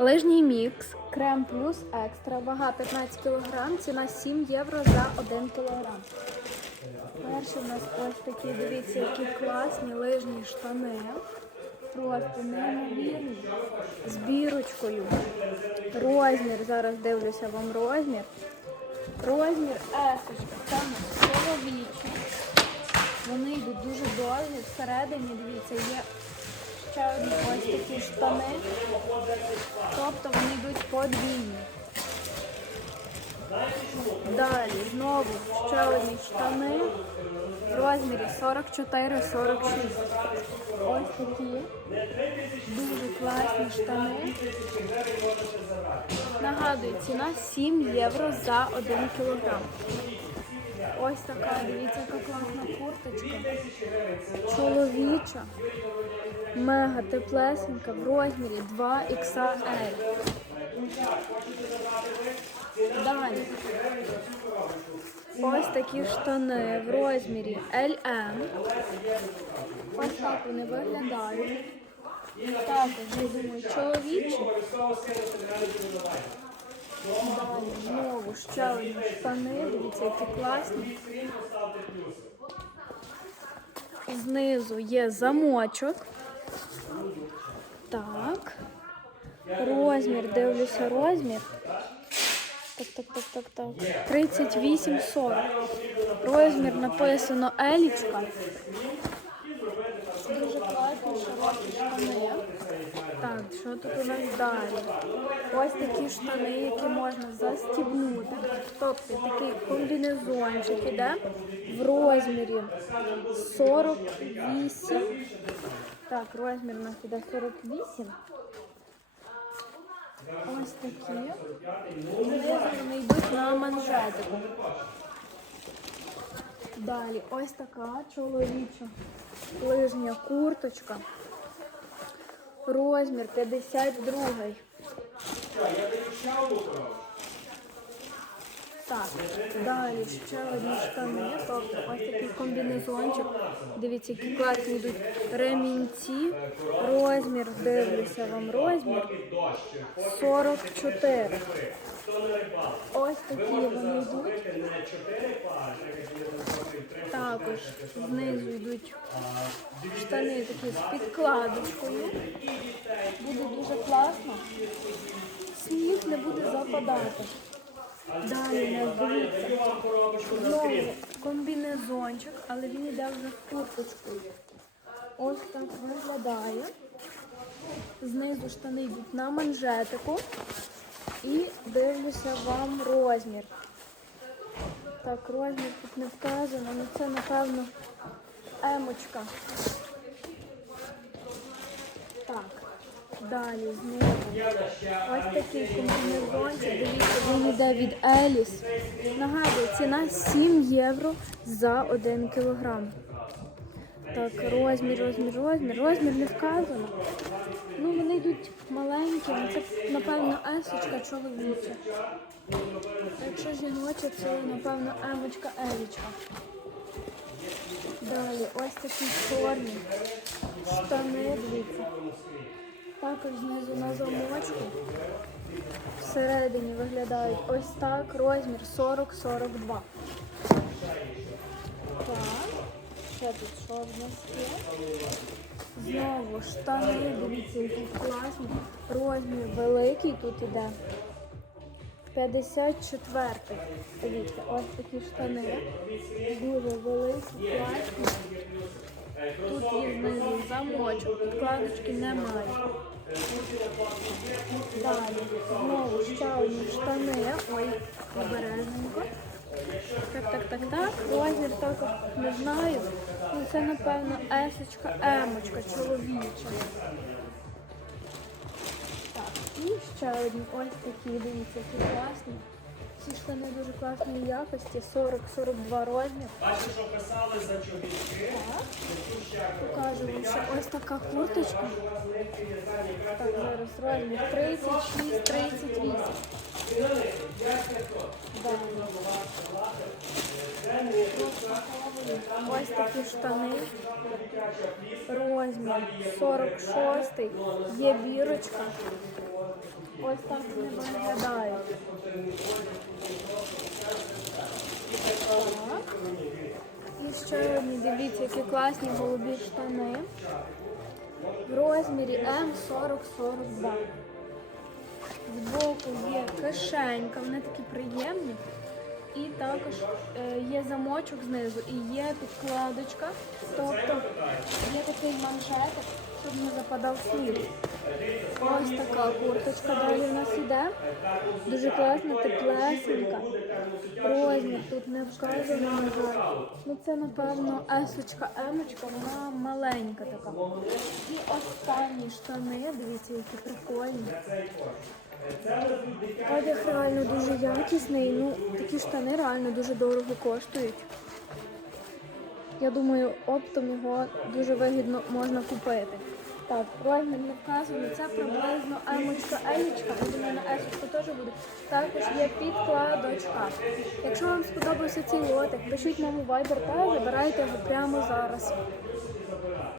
Лижній мікс, крем плюс екстра, вага 15 кг, ціна 7 євро за 1 кг. Перші у нас ось такі, дивіться, які класні лижні штани. Просто неймовірні. З бірочкою. Розмір, зараз дивлюся вам розмір. Розмір есочка, саме чоловічий. Вони йдуть дуже довгі. Всередині, дивіться, є ще одні ось такі штани. Тобто вони йдуть подвійні. Далі знову ще одні штани в розмірі 44-46. Ось такі дуже класні штани. Нагадую, ціна 7 євро за 1 кілограм. Ось така, дивіться, яка класна курточка. Чоловіча. Мега теплесенька в розмірі 2XL. Далі. Ось такі штани в розмірі LM. Ось так вони виглядають. Також, я думаю, чоловічі. Далі знову ще одні штани. Дивіться, які класні. Знизу є замочок. Так. Розмір, дивлюся, розмір. Так, так, так, так, так. 38-40. Розмір написано Елічка. Дуже класні широкі штани. Що тут у нас далі? Ось такі штани, які можна застібнути. Тобто такий комбінезончик іде в розмірі 48. Так, розмір у нас іде 48. Ось такі. Вони йдуть на манжетику. Далі ось така чоловіча лижня курточка. Розмір 52. Так, далі ще одні штани, тобто ось такий комбінезончик. Дивіться, які класні йдуть ремінці. Розмір, дивлюся вам розмір 44. Ось такі вони йдуть. Також знизу йдуть штани такі з підкладочкою. Буде дуже класно. Сніг не буде западати. Далі у нас дивіться. Знову комбінезончик, але він йде вже з курточкою. Ось так виглядає. Знизу штани йдуть на манжетику. І дивлюся вам розмір. Так, розмір тут не вказано, але це, напевно, емочка. Так, далі знову. Ось такий комбінезончик. Йде від Еліс. Нагадую, ціна 7 євро за 1 кілограм. Так, розмір, розмір, розмір. Розмір не вказано. Ну, вони йдуть маленькі, це, напевно, есочка чоловіча. Якщо жіноча, це, напевно, емочка елічка. Далі, ось такі чорні штани, дивіться. Також знизу на замочку. Всередині виглядають ось так, розмір 40-42. Так, ще тут що в нас є? Знову штани, дивіться, які класні. Розмір великий тут іде. 54. Дивіться, ось такі штани. Дуже великі, класні. Тут є знизу замочок, підкладочки немає. Далі, знову ще одні штани. Ой, обережненько. Так, так, так, так. Розмір також не знаю. Ну, це, напевно, есочка, емочка, чоловіча. Так, і ще одні ось такі, дивіться, які класні. Ці штани дуже класної якості, 40-42 розмір. Бачиш, що писали за чобітки? Так. Покажу вам, що ось така курточка. Так, зараз розмір 36, 38. Далі. Ось такі штани. Розмір 46. Є бірочка. ось так вони виглядають. Так. І ще одні, дивіться, які класні голубі штани. В розмірі М40-42. Збоку є кишенька, вони такі приємні. І також е, є замочок знизу і є підкладочка. Тобто є такий манжетик, щоб не западав сніг. Ось така курточка далі в нас іде. Дуже класна, теплесенька. Розмір тут не вказано. Ну це, напевно, есочка, емочка, вона маленька така. І останні штани, дивіться, які прикольні. Одяг реально дуже якісний. Ну, такі штани реально дуже дорого коштують. Я думаю, оптом його дуже вигідно можна купити. Так, розмір не вказано, це приблизно емочка, елічка, я думаю, на есочку теж буде. Також є підкладочка. Якщо вам сподобався цей лотик, пишіть нам у Viber та забирайте його прямо зараз.